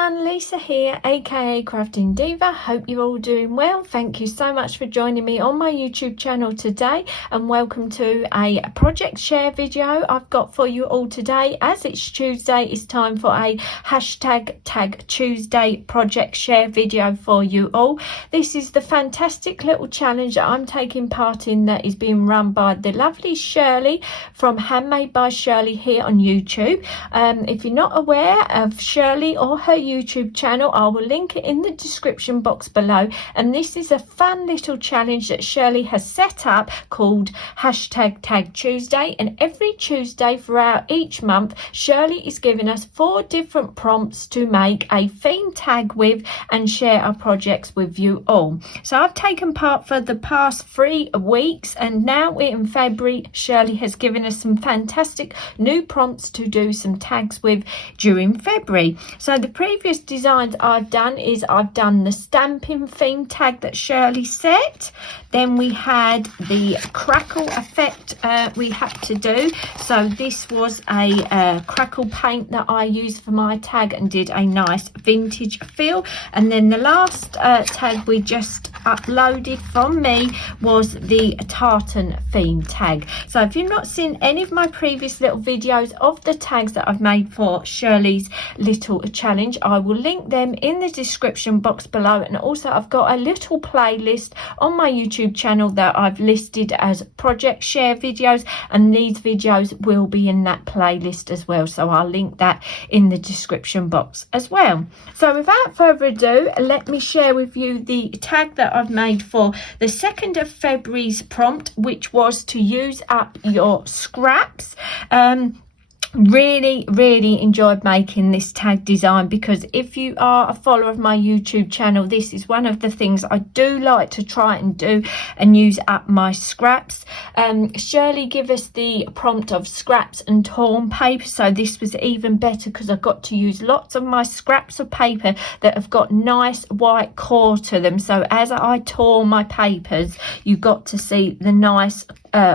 everyone, Lisa here, aka Crafting Diva. Hope you're all doing well. Thank you so much for joining me on my YouTube channel today, and welcome to a project share video I've got for you all today. As it's Tuesday, it's time for a hashtag Tag Tuesday project share video for you all. This is the fantastic little challenge that I'm taking part in that is being run by the lovely Shirley from Handmade by Shirley here on YouTube. If you're not aware of Shirley or her YouTube channel, I will link it in the description box below, and this is a fun little challenge that Shirley has set up called hashtag Tag Tuesday, and every Tuesday throughout each month Shirley is giving us 4 different prompts to make a theme tag with and share our projects with you all. So I've taken part for the past 3 weeks, and now we're in February. Shirley has given us some fantastic new prompts to do some tags with during February. So the previous designs I've done is I've done the stamping theme tag that Shirley set. Then we had the crackle effect we had to do. So this was a crackle paint that I used for my tag and did a nice vintage feel. And then the last tag we just uploaded from me was the tartan theme tag. So if you've not seen any of my previous little videos of the tags that I've made for Shirley's little challenge, I will link them in the description box below. And also I've got a little playlist on my YouTube channel that I've listed as project share videos, and these videos will be in that playlist as well, so I'll link that in the description box as well. So without further ado, let me share with you the tag that I've made for the 2nd of February's prompt, which was to use up your scraps. Really enjoyed making this tag design, because if you are a follower of my YouTube channel, this is one of the things I do like to try and do and use up my scraps. Shirley gave us the prompt of scraps and torn paper, so this was even better because I got to use lots of my scraps of paper that have got nice white core to them. So as I tore my papers, you got to see the nice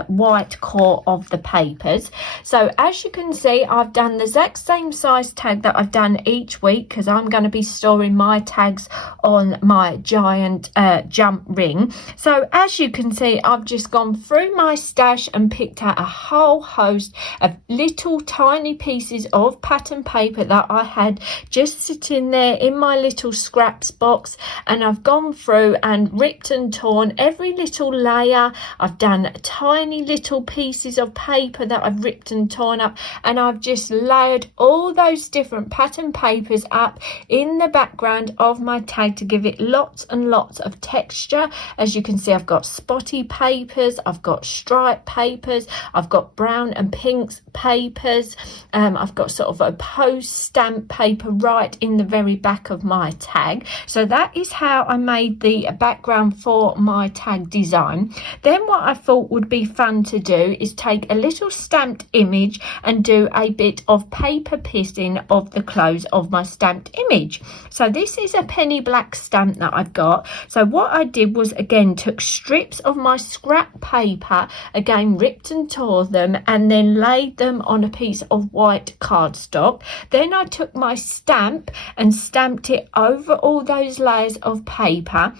white core of the papers. So as you can see, I've done the exact same size tag that I've done each week, because I'm going to be storing my tags on my giant jump ring. So as you can see, I've just gone through my stash and picked out a whole host of little tiny pieces of pattern paper that I had just sitting there in my little scraps box, and I've gone through and ripped and torn every little layer. I've done tiny little pieces of paper that I've ripped and torn up, and I've just layered all those different pattern papers up in the background of my tag to give it lots and lots of texture. As you can see, I've got spotty papers, I've got stripe papers, I've got brown and pinks papers, I've got sort of a post stamp paper right in the very back of my tag. So that is how I made the background for my tag design. Then what I thought would be fun to do is take a little stamped image and do a bit of paper piercing of the close of my stamped image. So this is a penny black stamp that I've got. So what I did was, again, took strips of my scrap paper, again ripped and tore them, and then laid them on a piece of white cardstock. Then I took my stamp and stamped it over all those layers of paper.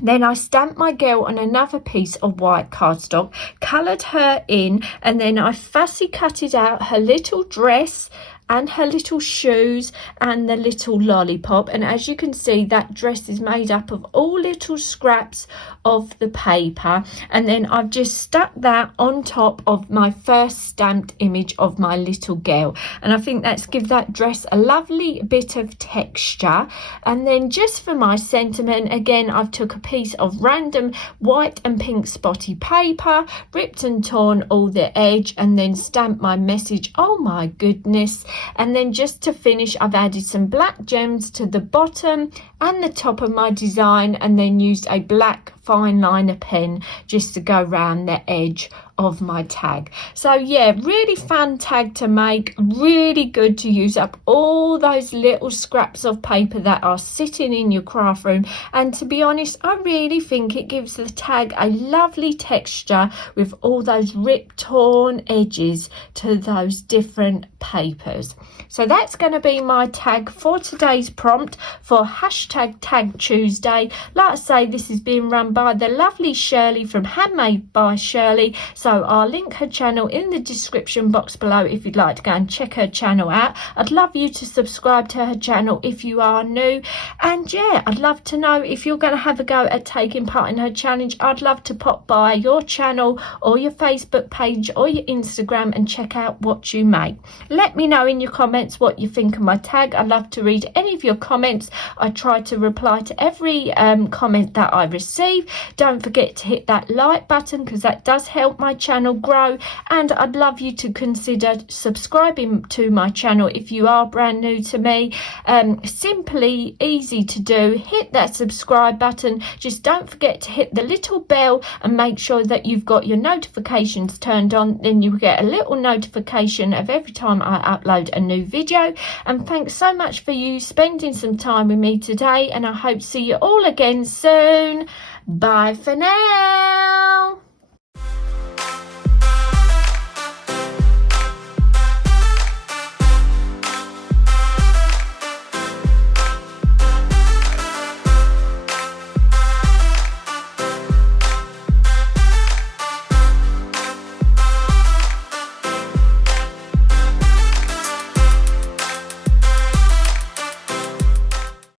Then I stamped my girl on another piece of white cardstock, coloured her in, and then I fussy cutted out her little dress and her little shoes and the little lollipop. And as you can see, that dress is made up of all little scraps of the paper, and then I've just stuck that on top of my first stamped image of my little girl, and I think that's give that dress a lovely bit of texture. And then just for my sentiment, again, I've took a piece of random white and pink spotty paper, ripped and torn all the edge, and then stamped my message, "Oh my goodness." And then just to finish, I've added some black gems to the bottom and the top of my design, and then used a black fine liner pen just to go round the edge of my tag. So yeah, really fun tag to make, really good to use up all those little scraps of paper that are sitting in your craft room. And to be honest, I really think it gives the tag a lovely texture with all those ripped torn edges to those different papers. So that's going to be my tag for today's prompt for hashtag Tag Tuesday. Like I say, this is being run by the lovely Shirley from Handmade by Shirley. So I'll link her channel in the description box below if you'd like to go and check her channel out. I'd love you to subscribe to her channel if you are new. And yeah, I'd love to know if you're going to have a go at taking part in her challenge. I'd love to pop by your channel or your Facebook page or your Instagram and check out what you make. Let me know in your comments what you think of my tag. I'd love to read any of your comments. I try to reply to every comment that I receive. Don't forget to hit that like button because that does help my channel grow, and I'd love you to consider subscribing to my channel if you are brand new to me. Simply easy to do. Hit that subscribe button. Just don't forget to hit the little bell and make sure that you've got your notifications turned on. Then you get a little notification of every time I upload a new video. And thanks so much for you spending some time with me today, and I hope to see you all again soon. Bye for now.